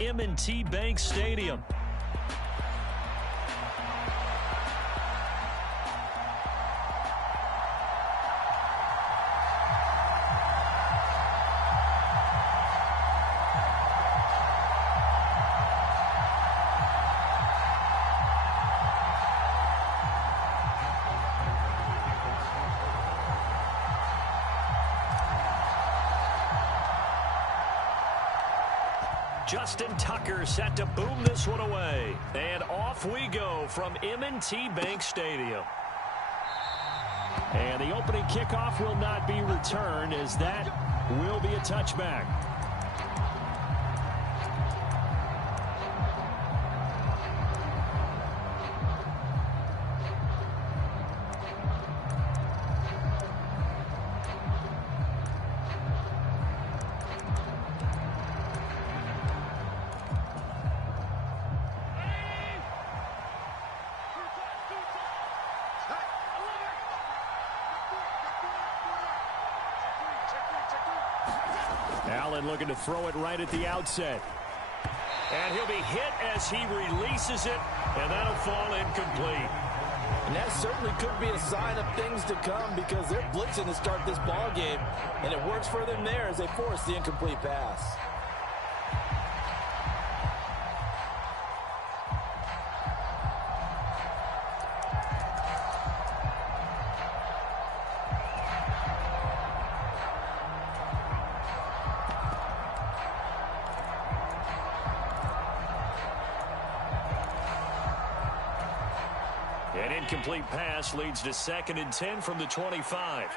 M&T Bank Stadium. Justin Tucker set to boom this one away. And off we go from M&T Bank Stadium. And the opening kickoff will not be returned, as that will be a touchback. Allen looking to throw it right at the outset. And he'll be hit as he releases it, and that'll fall incomplete. And that certainly could be a sign of things to come, because they're blitzing to start this ball game, and it works for them there as they force the incomplete pass. An incomplete pass leads to 2nd and 10 from the 25.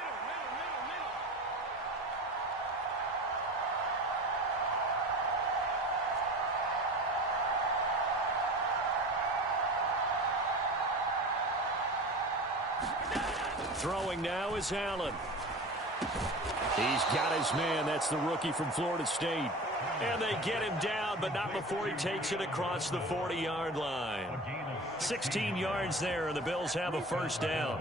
Throwing now is Allen. He's got his man. That's the rookie from Florida State. And they get him down, but not before he takes it across the 40-yard line. 16 yards there, and the Bills have a first down.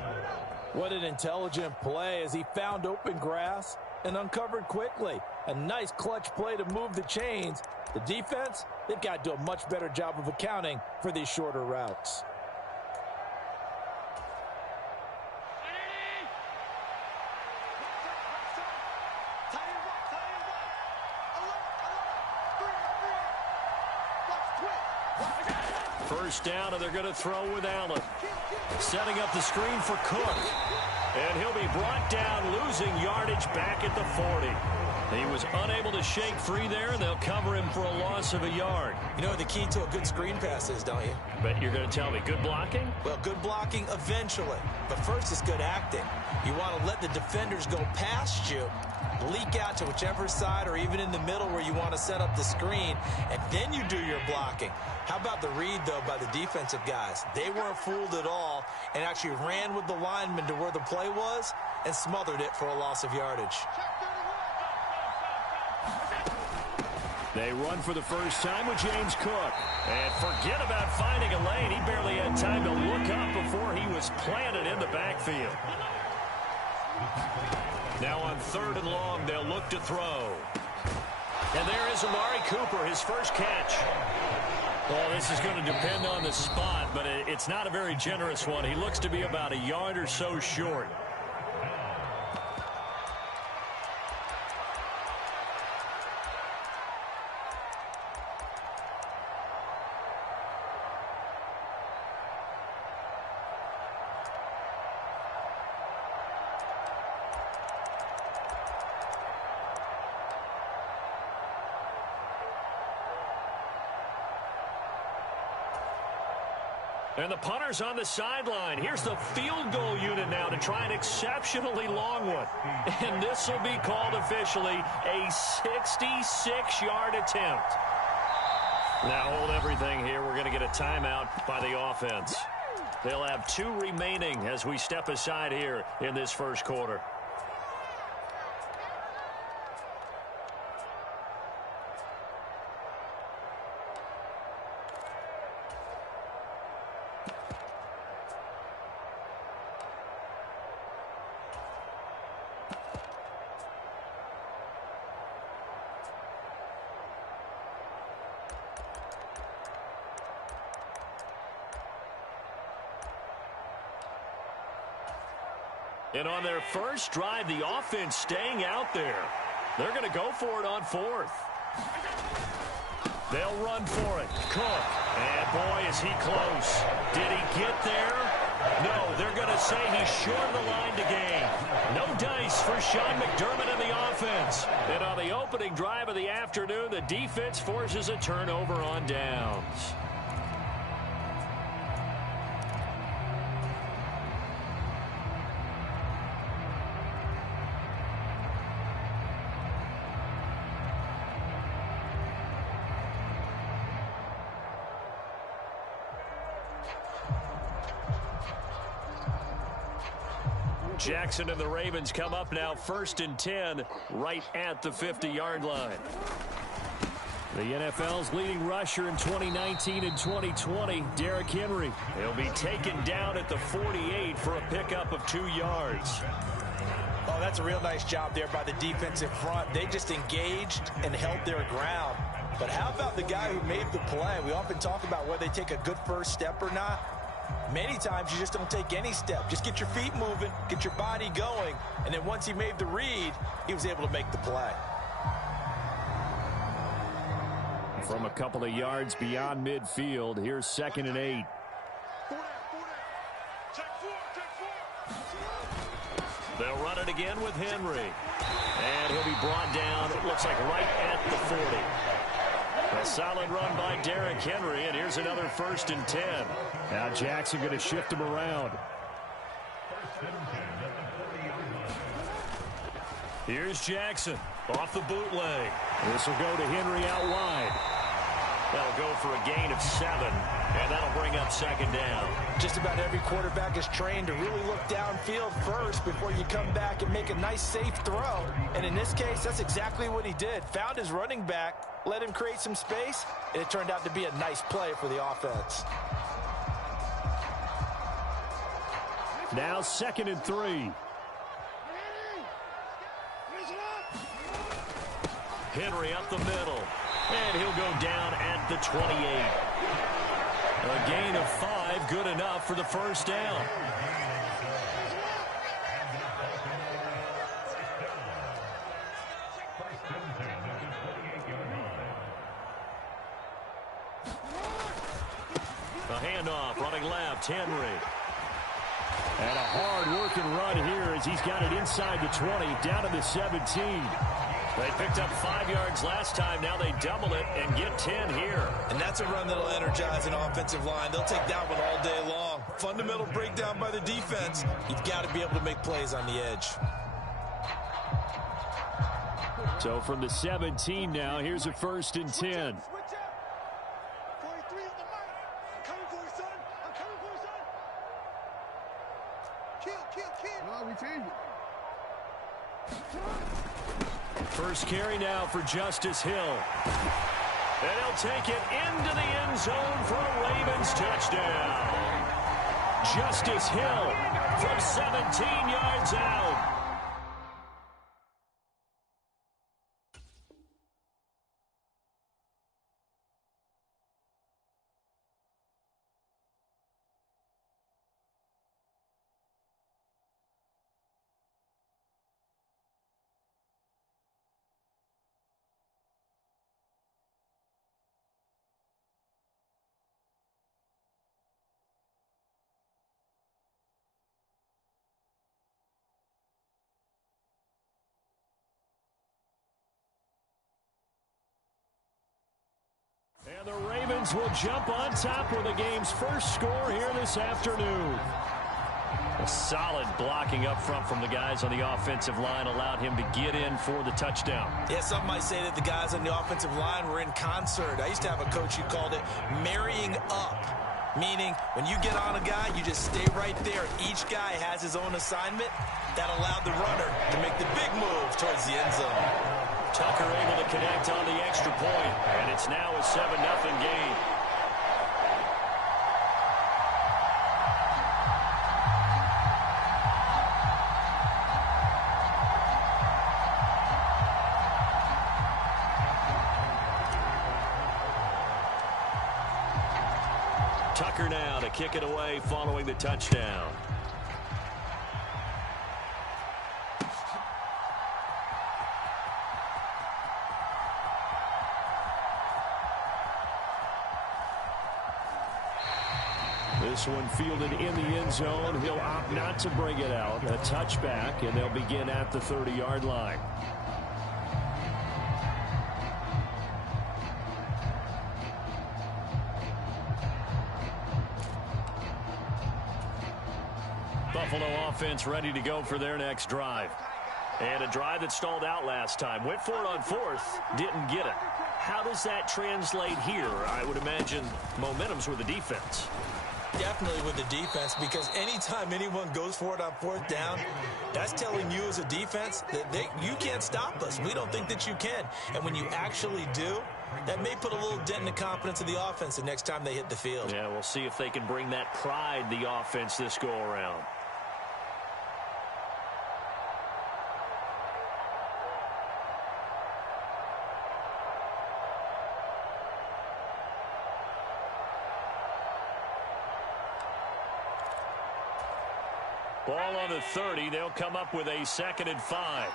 What an intelligent play as he found open grass and uncovered quickly. A nice clutch play to move the chains. The defense, they've got to do a much better job of accounting for these shorter routes. First down, and they're going to throw with Allen. Setting up the screen for Cook. And he'll be brought down, losing yardage back at the 40. He was unable to shake free there, and they'll cover him for a loss of a yard. You know what the key to a good screen pass is, don't you? But you're going to tell me, good blocking? Well, good blocking eventually. But first, it's good acting. You want to let the defenders go past you, leak out to whichever side or even in the middle where you want to set up the screen, and then you do your blocking. How about the read, though, by the defensive guys? They weren't fooled at all and actually ran with the lineman to where the play was and smothered it for a loss of yardage. They run for the first time with James Cook. And forget about finding a lane. He barely had time to look up before he was planted in the backfield. Now on 3rd and long, they'll look to throw. And there is Amari Cooper, his first catch. Well, this is going to depend on the spot, but it's not a very generous one. He looks to be about a yard or so short. And the punter's on the sideline. Here's the field goal unit now to try an exceptionally long one. And this will be called officially a 66-yard attempt. Now hold everything here. We're going to get a timeout by the offense. They'll have 2 remaining as we step aside here in this first quarter. And on their first drive, the offense staying out there. They're going to go for it on fourth. They'll run for it. Cook. And boy, is he close. Did he get there? No, they're going to say he's short of the line to gain. No dice for Sean McDermott in the offense. And on the opening drive of the afternoon, the defense forces a turnover on downs. Jackson and the Ravens come up now 1st and 10 right at the 50-yard line. The NFL's leading rusher in 2019 and 2020, Derrick Henry. He'll be taken down at the 48 for a pickup of 2 yards. Oh, that's a real nice job there by the defensive front. They just engaged and held their ground. But how about the guy who made the play? We often talk about whether they take a good first step or not. Many times you just don't take any step. Just get your feet moving, get your body going, and then once he made the read, he was able to make the play. From a couple of yards beyond midfield, here's 2nd and 8. They'll run it again with Henry. And he'll be brought down, it looks like right at the 40. A solid run by Derrick Henry, and here's another 1st and 10. Now Jackson going to shift him around. Here's Jackson off the bootleg. This will go to Henry out wide. That'll go for a gain of 7, and that'll bring up 2nd down. Just about every quarterback is trained to really look downfield first before you come back and make a nice, safe throw. And in this case, that's exactly what he did. Found his running back, let him create some space, and it turned out to be a nice play for the offense. Now 2nd and 3. Henry up the middle. And he'll go down at the 28. A gain of 5, good enough for the 1st down. A handoff, running left, Henry. And a hard-working run here as he's got it inside the 20, down to the 17. They picked up 5 yards last time. Now they double it and get 10 here. And that's a run that'll energize an offensive line. They'll take that one all day long. Fundamental breakdown by the defense. You've got to be able to make plays on the edge. So from the 17 now, here's a 1st and 10. First carry now for Justice Hill. And he'll take it into the end zone for a Ravens touchdown. Justice Hill from 17 yards out. And the Ravens will jump on top with the game's first score here this afternoon. A solid blocking up front from the guys on the offensive line allowed him to get in for the touchdown. Yeah, some might say that the guys on the offensive line were in concert. I used to have a coach who called it marrying up, meaning when you get on a guy, you just stay right there. Each guy has his own assignment. That allowed the runner to make the big move towards the end zone. Tucker able to connect on the extra point, and it's now a 7-0 game. Tucker. Tucker now to kick it away following the touchdown. This one fielded in the end zone. He'll opt not to bring it out. A touchback, and they'll begin at the 30-yard line. Buffalo offense ready to go for their next drive. And a drive that stalled out last time. Went for it on fourth, didn't get it. How does that translate here? I would imagine momentum's with the defense. Definitely with the defense, because anytime anyone goes for it on fourth down, that's telling you as a defense that you can't stop us. We don't think that you can. And when you actually do, that may put a little dent in the confidence of the offense the next time they hit the field. Yeah, we'll see if they can bring that pride, the offense, this go-around. Ball on the 30. They'll come up with a 2nd and 5.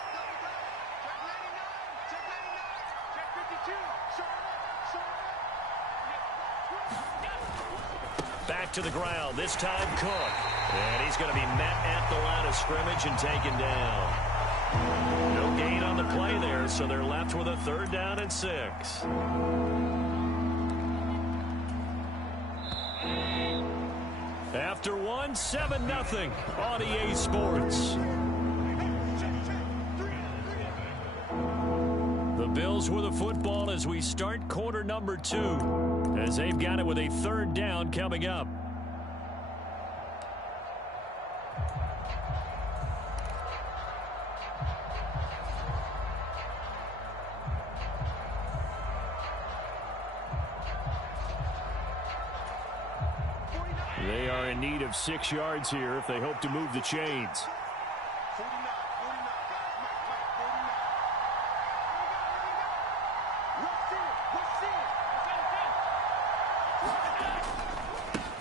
Back to the ground. This time Cook. And he's going to be met at the line of scrimmage and taken down. No gain on the play there, so they're left with a 3rd down and 6. After one, 7-0 on EA Sports. The Bills with the football as we start quarter number 2, as they've got it with a 3rd down coming up. They are in need of 6 yards here if they hope to move the chains.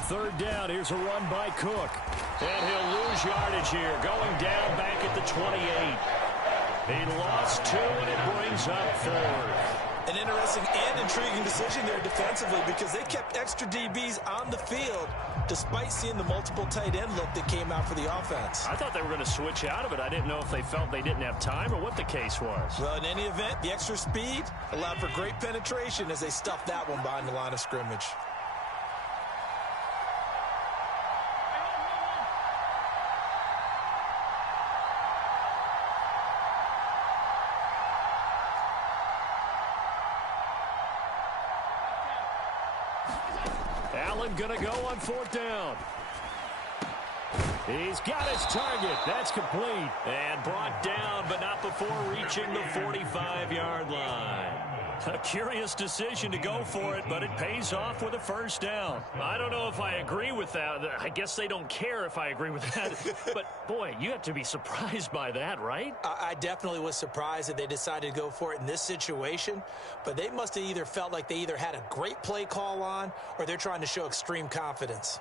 Third down, here's a run by Cook. And he'll lose yardage here, going down back at the 28. He lost 2, and it brings up 4th. An interesting and intriguing decision there defensively, because they kept extra DBs on the field despite seeing the multiple tight end look that came out for the offense. I thought they were going to switch out of it. I didn't know if they felt they didn't have time or what the case was. Well, in any event, the extra speed allowed for great penetration as they stuffed that one behind the line of scrimmage. Allen going to go on 4th down. He's got his target. That's complete. And brought down, but not before reaching the 45-yard line. A curious decision to go for it, but it pays off with a 1st down. I don't know if I agree with that. I guess they don't care if I agree with that. But, boy, you have to be surprised by that, right? I definitely was surprised that they decided to go for it in this situation. But they must have either felt like they either had a great play call on or they're trying to show extreme confidence.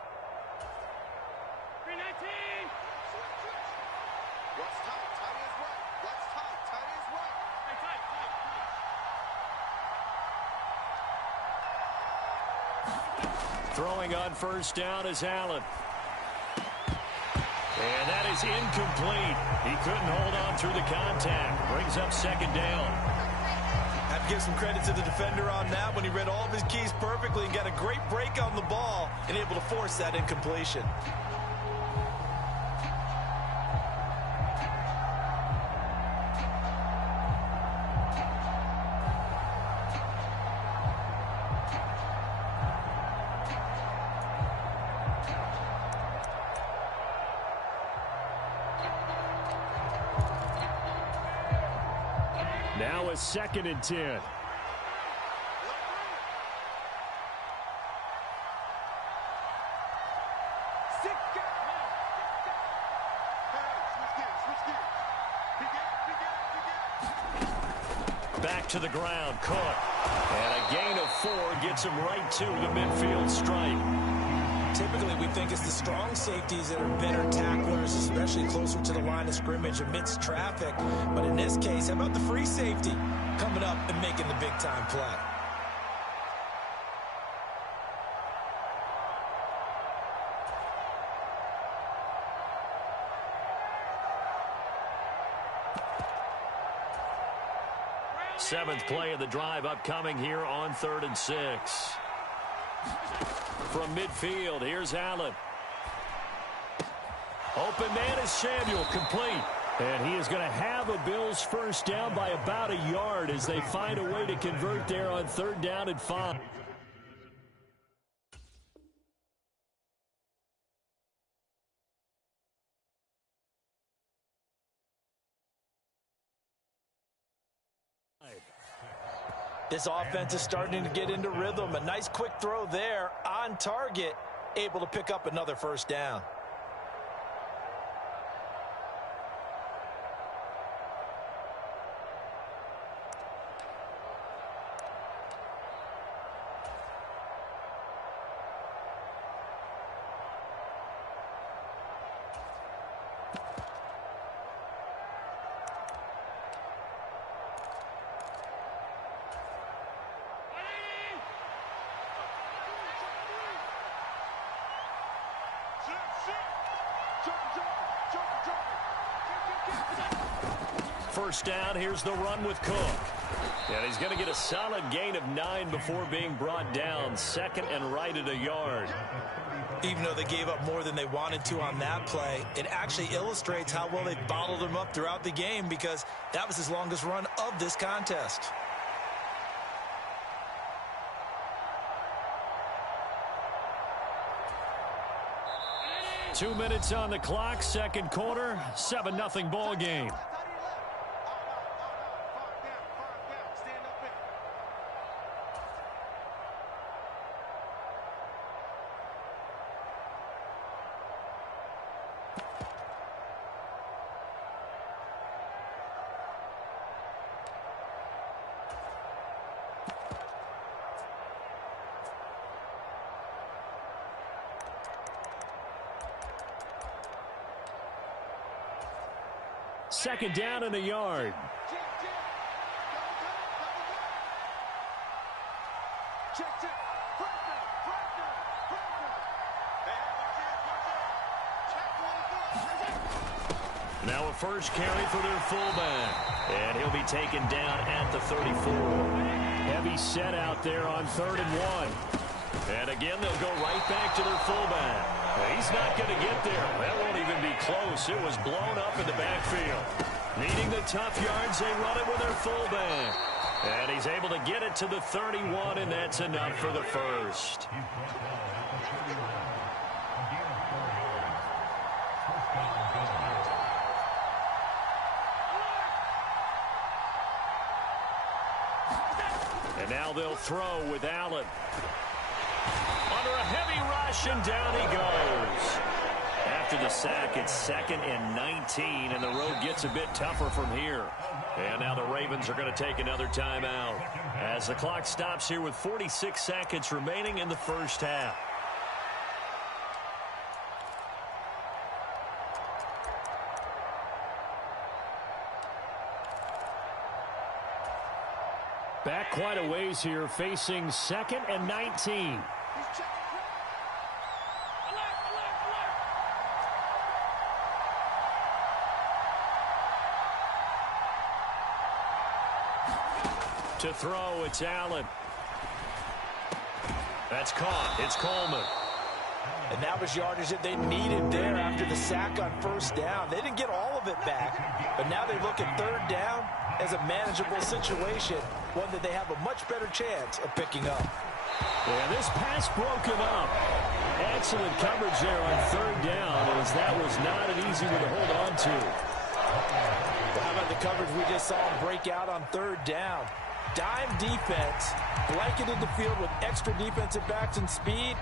Throwing on 1st down is Allen. And that is incomplete. He couldn't hold on through the contact. Brings up 2nd down. I have to give some credit to the defender on that when he read all of his keys perfectly and got a great break on the ball and able to force that incompletion. Now a 2nd and 10. Back to the ground, Cook. And a gain of 4 gets him right to the midfield stripe. Typically, we think it's the strong safeties that are better tacklers, especially closer to the line of scrimmage amidst traffic. But in this case, how about the free safety coming up and making the big-time play? Seventh play of the drive upcoming here on 3rd and 6. From midfield, here's Allen. Open man is Samuel, complete. And he is going to have a Bills first down by about a yard as they find a way to convert there on 3rd down and 5. This offense is starting to get into rhythm. A nice quick throw there on target, able to pick up another first down. First down, here's the run with Cook. And he's going to get a solid gain of 9 before being brought down. Second and right at a yard. Even though they gave up more than they wanted to on that play, it actually illustrates how well they bottled him up throughout the game, because that was his longest run of this contest. Two minutes on the clock, second quarter, 7-0 ball game. Second down and a yard. Now a first carry for their fullback. And he'll be taken down at the 34. Heavy set out there on 3rd and 1. And again, they'll go right back to their fullback. He's not going to get there. That won't even be close. It was blown up in the backfield. Needing the tough yards, they run it with their fullback. And he's able to get it to the 31, and that's enough for the first. And now they'll throw with Allen. Under a heavy rush, and down he goes. After the sack, it's 2nd and 19, and the road gets a bit tougher from here. And now the Ravens are going to take another timeout as the clock stops here with 46 seconds remaining in the first half. Back quite a ways here, facing 2nd and 19. To throw, it's Allen. That's caught. It's Coleman. And that was yardage that they needed there after the sack on first down. They didn't get all of it back, but now they look at 3rd down as a manageable situation, one that they have a much better chance of picking up. Yeah, this pass broken up. Excellent coverage there on 3rd down, as that was not an easy one to hold on to. Well, how about the coverage we just saw him break out on 3rd down? Dime defense, blanketed the field with extra defensive backs and speed,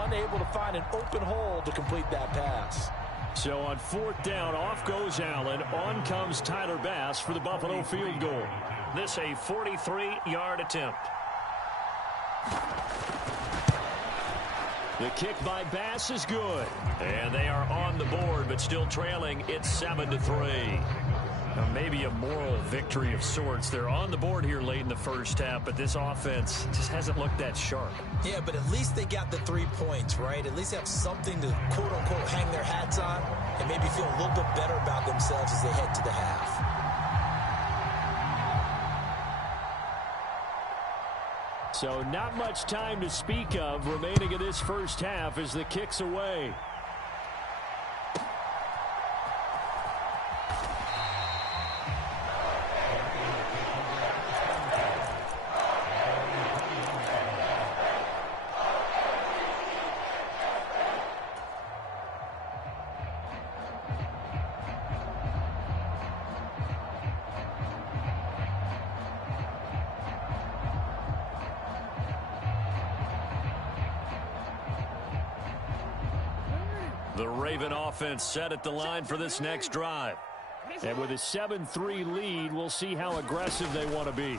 unable to find an open hole to complete that pass. So on 4th down, off goes Allen. On comes Tyler Bass for the Buffalo field goal. This a 43-yard attempt. The kick by Bass is good. And they are on the board, but still trailing. It's 7-3. Maybe a moral victory of sorts. They're on the board here late in the first half, but this offense just hasn't looked that sharp. Yeah, but at least they got the 3 points, right? At least they have something to, quote-unquote, hang their hats on and maybe feel a little bit better about themselves as they head to the half. So not much time to speak of remaining in this first half as the kick's away. The Raven offense set at the line for this next drive. And with a 7-3 lead, we'll see how aggressive they want to be.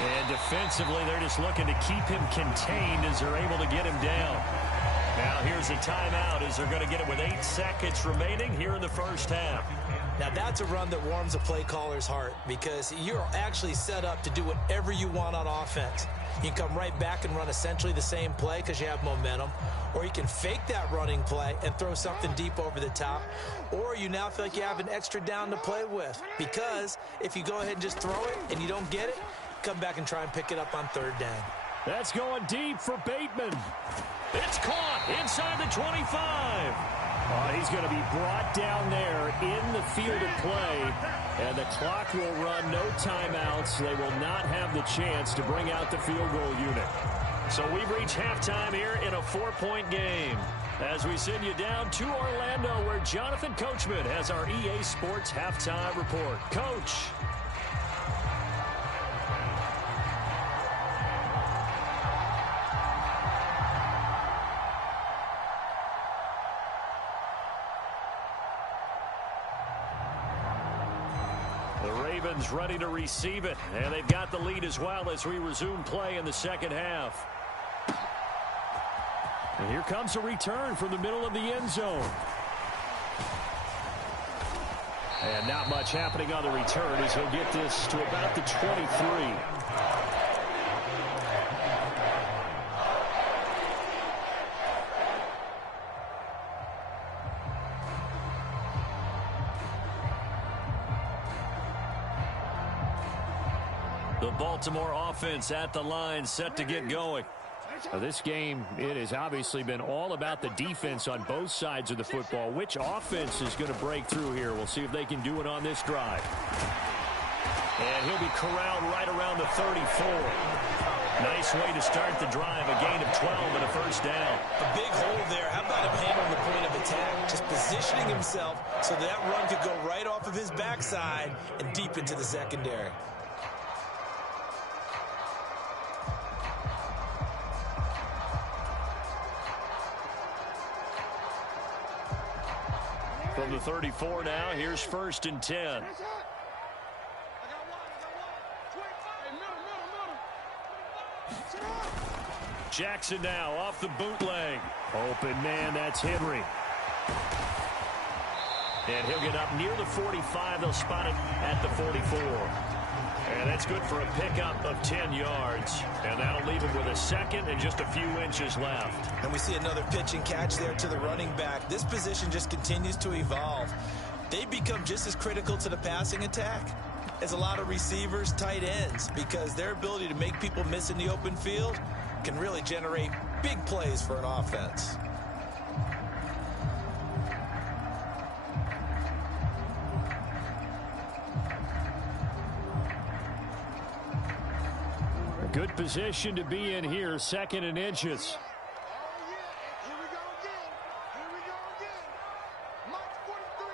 And defensively, they're just looking to keep him contained as they're able to get him down. Now here's a timeout as they're going to get it with 8 seconds remaining here in the first half. Now that's a run that warms a play caller's heart because you're actually set up to do whatever you want on offense. You can come right back and run essentially the same play because you have momentum, or you can fake that running play and throw something deep over the top, or you now feel like you have an extra down to play with because if you go ahead and just throw it and you don't get it, come back and try and pick it up on 3rd down. That's going deep for Bateman. It's caught inside the 25. He's going to be brought down there in the field of play, and the clock will run. No timeouts. They will not have the chance to bring out the field goal unit. So we've reached halftime here in a 4-point game as we send you down to Orlando where Jonathan Coachman has our EA Sports halftime report. Coach. Ready to receive it, and they've got the lead as well as we resume play in the second half. And here comes a return from the middle of the end zone. And not much happening on the return as he'll get this to about the 23. The Baltimore offense at the line set to get going. Now, this game, it has obviously been all about the defense on both sides of the football. Which offense is going to break through here? We'll see if they can do it on this drive. And he'll be corralled right around the 34. Nice way to start the drive, a gain of 12 and a first down. A big hole there. How about him handling the point of attack? Just positioning himself so that run could go right off of his backside and deep into the secondary. From the 34 now, here's 1st and 10. Jackson now off the bootleg. Open man, that's Henry. And he'll get up near the 45. They'll spot it at the 44. And that's good for a pickup of 10 yards. And that'll leave him with a second and just a few inches left. And we see another pitch and catch there to the running back. This position just continues to evolve. They become just as critical to the passing attack as a lot of receivers, tight ends, because their ability to make people miss in the open field can really generate big plays for an offense. Good position to be in here, 2nd and inches. Here we go again. Here we go again. March 43.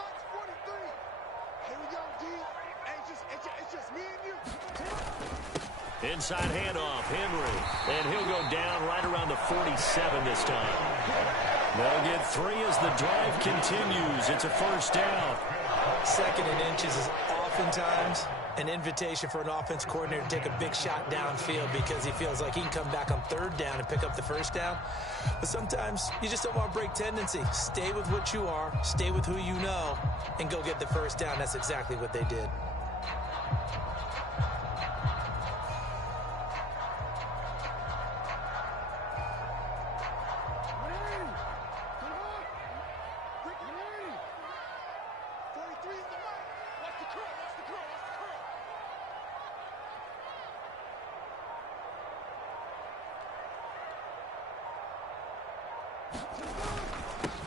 March 43. Here we go, D. It's just me and you. Inside handoff, Henry. And he'll go down right around the 47 this time. They'll get 3 as the drive continues. It's a first down. 2nd and inches is oftentimes an invitation for an offense coordinator to take a big shot downfield because he feels like he can come back on 3rd down and pick up the first down. But sometimes you just don't want to break tendency. Stay with what you are, stay with who you know, and go get the first down. That's exactly what they did.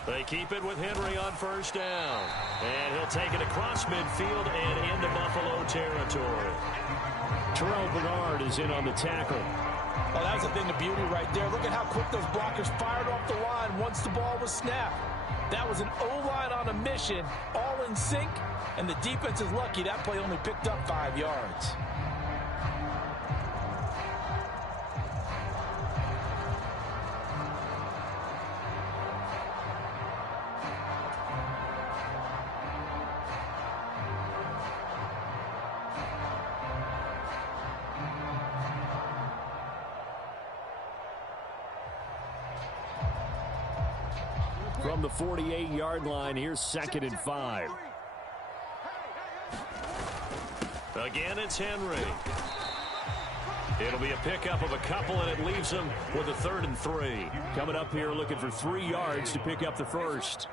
They keep it with Henry on first down. And he'll take it across midfield and into Buffalo territory. Terrell Bernard is in on the tackle. Oh, that was a thing of beauty right there. Look at how quick those blockers fired off the line once the ball was snapped. That was an O-line on a mission, all in sync, and the defense is lucky that play only picked up 5 yards. From the 48-yard line, here's 2nd and 5. Again, it's Henry. It'll be a pickup of a couple, and it leaves them with a 3rd and 3. Coming up here looking for 3 yards to pick up the first.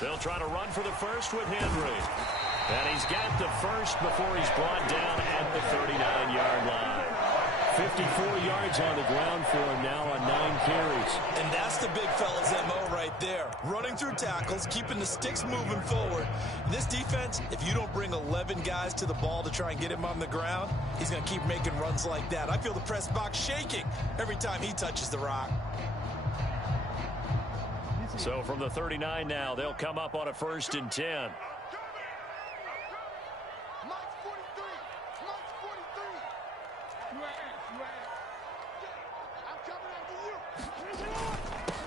They'll try to run for the first with Henry. And he's got the first before he's brought down at the 39-yard line. 54 yards on the ground for him now on 9 carries. And that's the big fella's MO right there. Running through tackles, keeping the sticks moving forward. This defense, if you don't bring 11 guys to the ball to try and get him on the ground, he's going to keep making runs like that. I feel the press box shaking every time he touches the rock. So from the 39 now, they'll come up on a 1st and 10.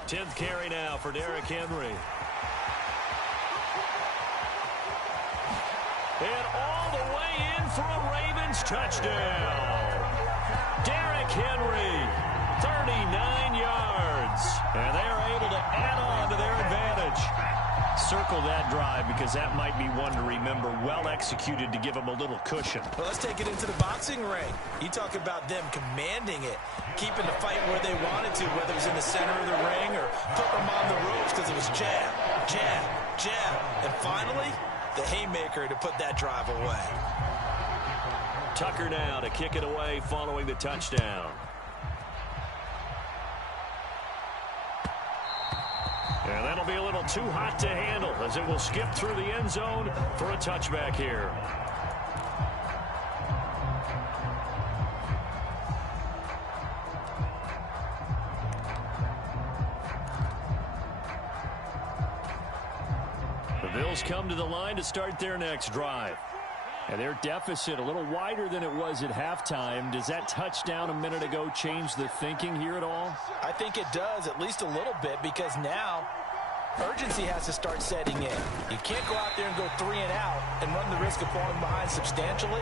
Tenth carry now for Derrick Henry. And all the way in for a Ravens touchdown. Derrick Henry, 39 yards. And they are able to add on to their advantage. Circle that drive because that might be one to remember. Well executed to give them a little cushion. Well, let's take it into the boxing ring. You talk about them commanding it, keeping the fight where they wanted to, whether it was in the center of the ring or putting them on the ropes because it was jab, jab, jab. And finally, the haymaker to put that drive away. Tucker now to kick it away following the touchdown. And that'll be a little too hot to handle as it will skip through the end zone for a touchback here. The Bills come to the line to start their next drive. And their deficit a little wider than it was at halftime. Does that touchdown a minute ago change the thinking here at all? I think it does, at least a little bit, because now urgency has to start setting in. You can't go out there and go 3 and out and run the risk of falling behind substantially,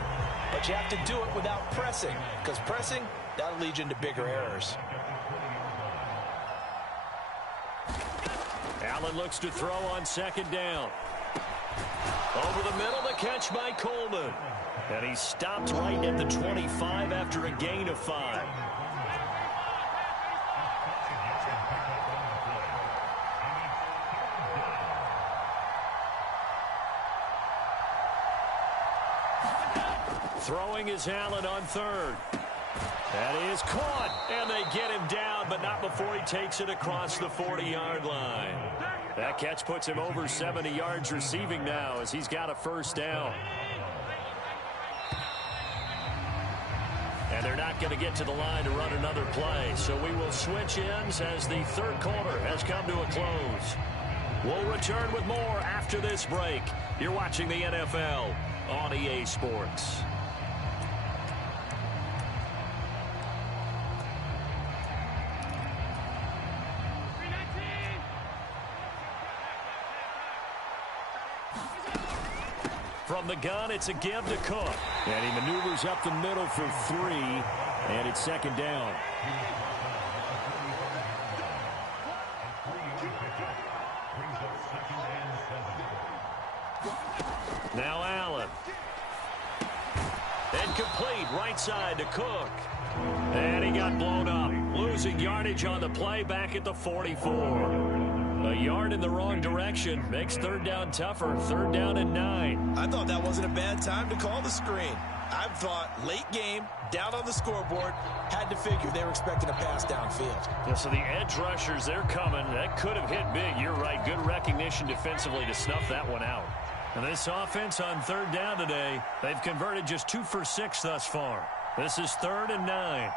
but you have to do it without pressing, because pressing, that'll lead you into bigger errors. Allen looks to throw on 2nd down. Over the middle, the catch by Coleman. And he stopped right at the 25 after a gain of 5. Throwing is Allen on 3rd. That is caught, and they get him down, but not before he takes it across the 40-yard line. That catch puts him over 70 yards receiving now as he's got a 1st down. And they're not going to get to the line to run another play, so we will switch ends as the 3rd quarter has come to a close. We'll return with more after this break. You're watching the NFL on EA Sports. From the gun, it's a give to Cook. And he maneuvers up the middle for 3, and it's 2nd down. Now Allen. And complete right side to Cook. And he got blown up. Losing yardage on the play back at the 44. A yard in the wrong direction makes 3rd down tougher. 3rd down and 9. I thought that wasn't a bad time to call the screen. I've thought late game, down on the scoreboard, had to figure they were expecting a pass downfield. Yeah, so the edge rushers, they're coming. That could have hit big. You're right. Good recognition defensively to snuff that one out. And this offense on third down today, they've converted just 2 for 6 thus far. This is 3rd and 9.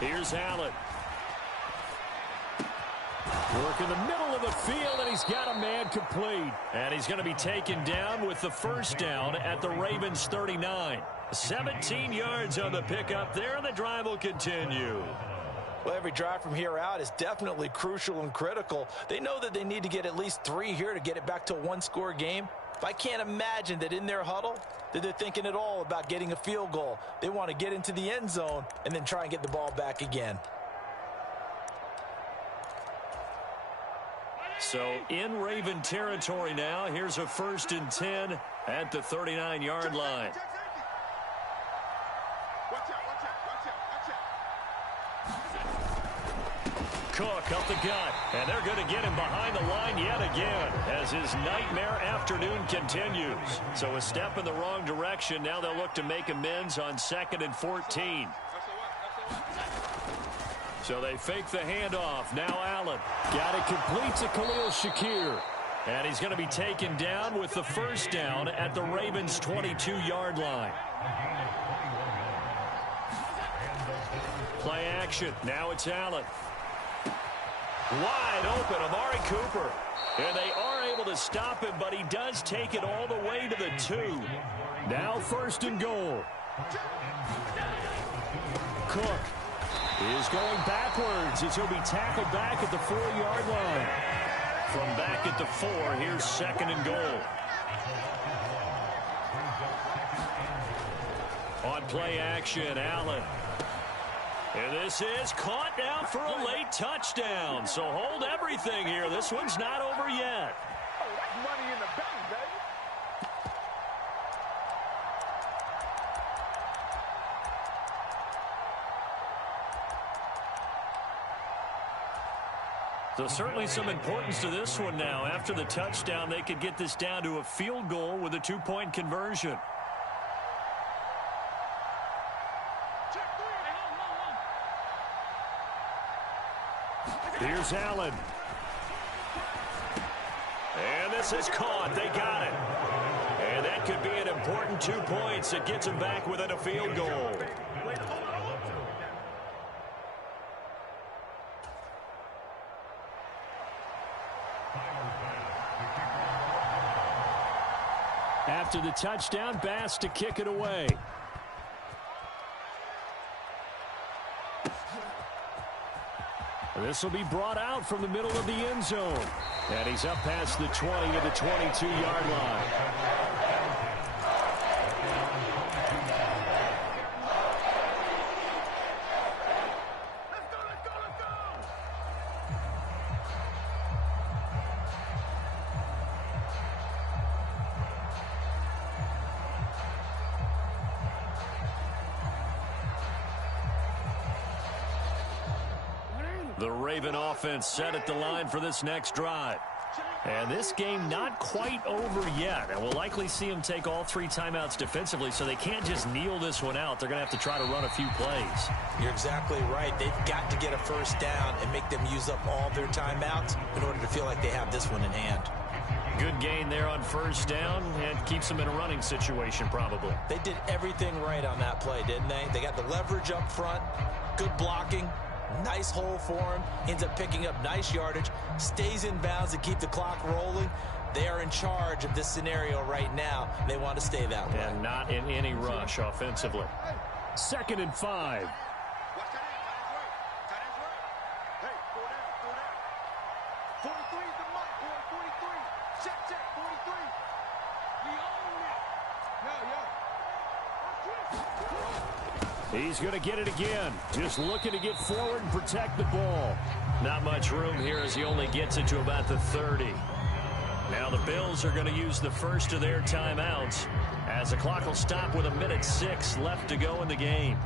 Here's Allen. Work in the middle of the field, and he's got a man complete. And he's going to be taken down with the first down at the Ravens' 39. 17 yards on the pickup there, and the drive will continue. Well, every drive from here out is definitely crucial and critical. They know that they need to get at least 3 here to get it back to a one-score game. But I can't imagine that in their huddle that they're thinking at all about getting a field goal. They want to get into the end zone and then try and get the ball back again. So in Raven territory now, here's a 1st and 10 at the 39-yard line. Cook up the gut, and they're going to get him behind the line yet again as his nightmare afternoon continues. So a step in the wrong direction. Now they'll look to make amends on 2nd and 14. So they fake the handoff. Now Allen. Got it complete to Khalil Shakir. And he's going to be taken down with the first down at the Ravens' 22-yard line. Play action. Now it's Allen. Wide open, Amari Cooper. And they are able to stop him, but he does take it all the way to the 2. Now 1st and goal. Cook is going backwards as he'll be tackled back at the 4-yard line. From back at the 4, here's 2nd and goal. On play action, Allen. And this is caught down for a late touchdown. So hold everything here. This one's not over yet. Oh, that's money in the bank, baby. So certainly some importance to this one now. After the touchdown, they could get this down to a field goal with a 2-point conversion. Here's Allen. And this is caught. They got it. And that could be an important 2 points. It gets them back within a field goal. After the touchdown, Bass to kick it away. This will be brought out from the middle of the end zone. And he's up past the 20 to the 22-yard line. The Raven offense set at the line for this next drive. And this game not quite over yet. And we'll likely see them take all 3 timeouts defensively, so they can't just kneel this one out. They're going to have to try to run a few plays. You're exactly right. They've got to get a first down and make them use up all their timeouts in order to feel like they have this one in hand. Good gain there on first down and keeps them in a running situation probably. They did everything right on that play, didn't they? They got the leverage up front, good blocking, nice hole for him, ends up picking up nice yardage, stays in bounds to keep the clock rolling. They are in charge of this scenario right now. They want to stay that way. And not in any rush offensively. 2nd and 5. He's going to get it again. Just looking to get forward and protect the ball. Not much room here as he only gets it to about the 30. Now the Bills are going to use the first of their timeouts as the clock will stop with 1:06 left to go in the game.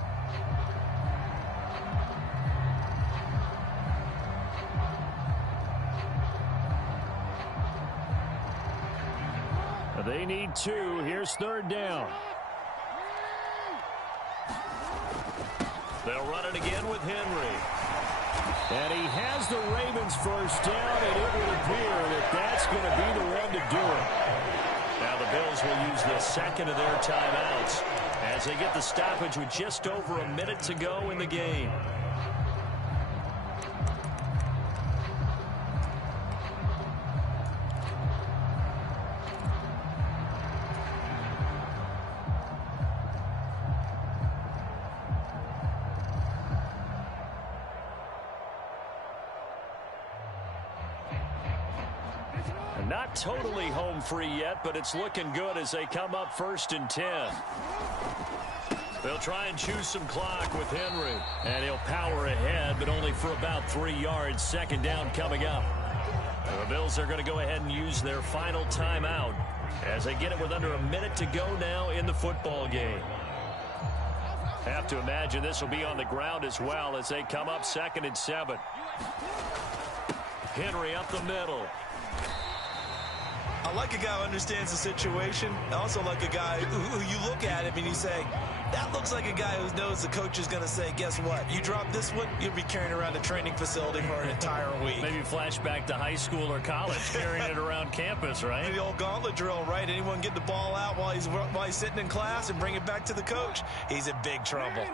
They need 2. Here's 3rd down. They'll run it again with Henry. And he has the Ravens first down, and it would appear that that's going to be the one to do it. Now the Bills will use the second of their timeouts as they get the stoppage with just over a minute to go in the game. Not totally home free yet, but it's looking good as they come up 1st and 10. They'll try and choose some clock with Henry. And he'll power ahead, but only for about 3 yards. 2nd down coming up. The Bills are going to go ahead and use their final timeout as they get it with under a minute to go now in the football game. Have to imagine this will be on the ground as well as they come up 2nd and 7. Henry up the middle. I like a guy who understands the situation. I also like a guy who you look at him and you say, that looks like a guy who knows the coach is going to say, guess what? You drop this one, you'll be carrying around a training facility for an entire week. Maybe flashback to high school or college, carrying it around campus, right? The old gauntlet drill, right? Anyone get the ball out while he's sitting in class and bring it back to the coach? He's in big trouble.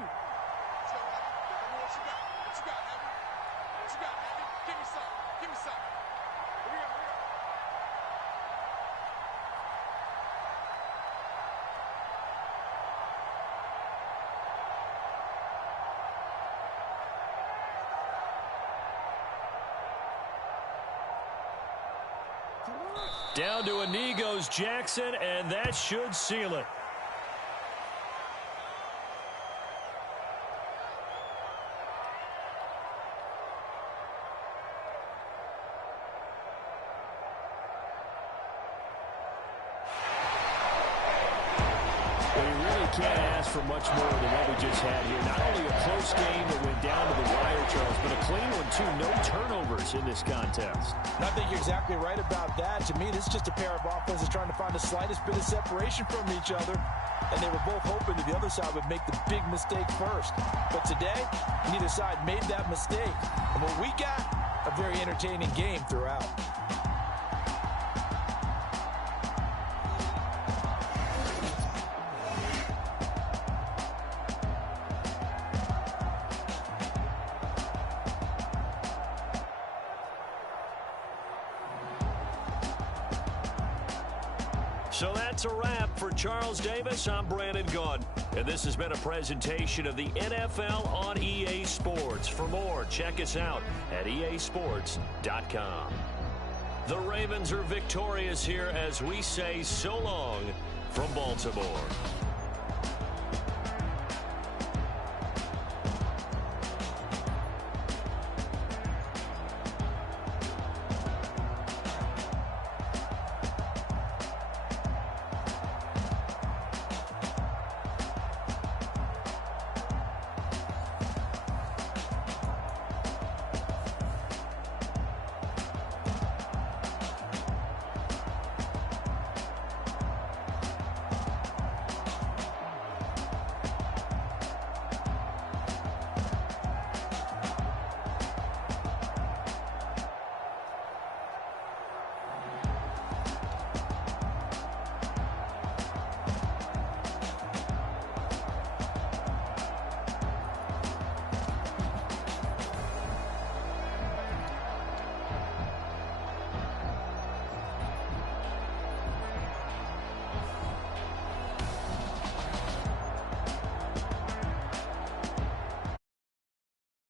Down to a knee goes Jackson, and that should seal it. Well, you really can't ask for much more than what we just had here. Not only a close game that went down to the wire, Charles, but a clean one, too. No turnovers in this contest. I think you're exactly right about that. To me, this is just a pair of offenses trying to find the slightest bit of separation from each other. And they were both hoping that the other side would make the big mistake first. But today, neither side made that mistake. And what we got, a very entertaining game throughout. So that's a wrap for Charles Davis. I'm Brandon Gunn. And this has been a presentation of the NFL on EA Sports. For more, check us out at easports.com. The Ravens are victorious here as we say so long from Baltimore.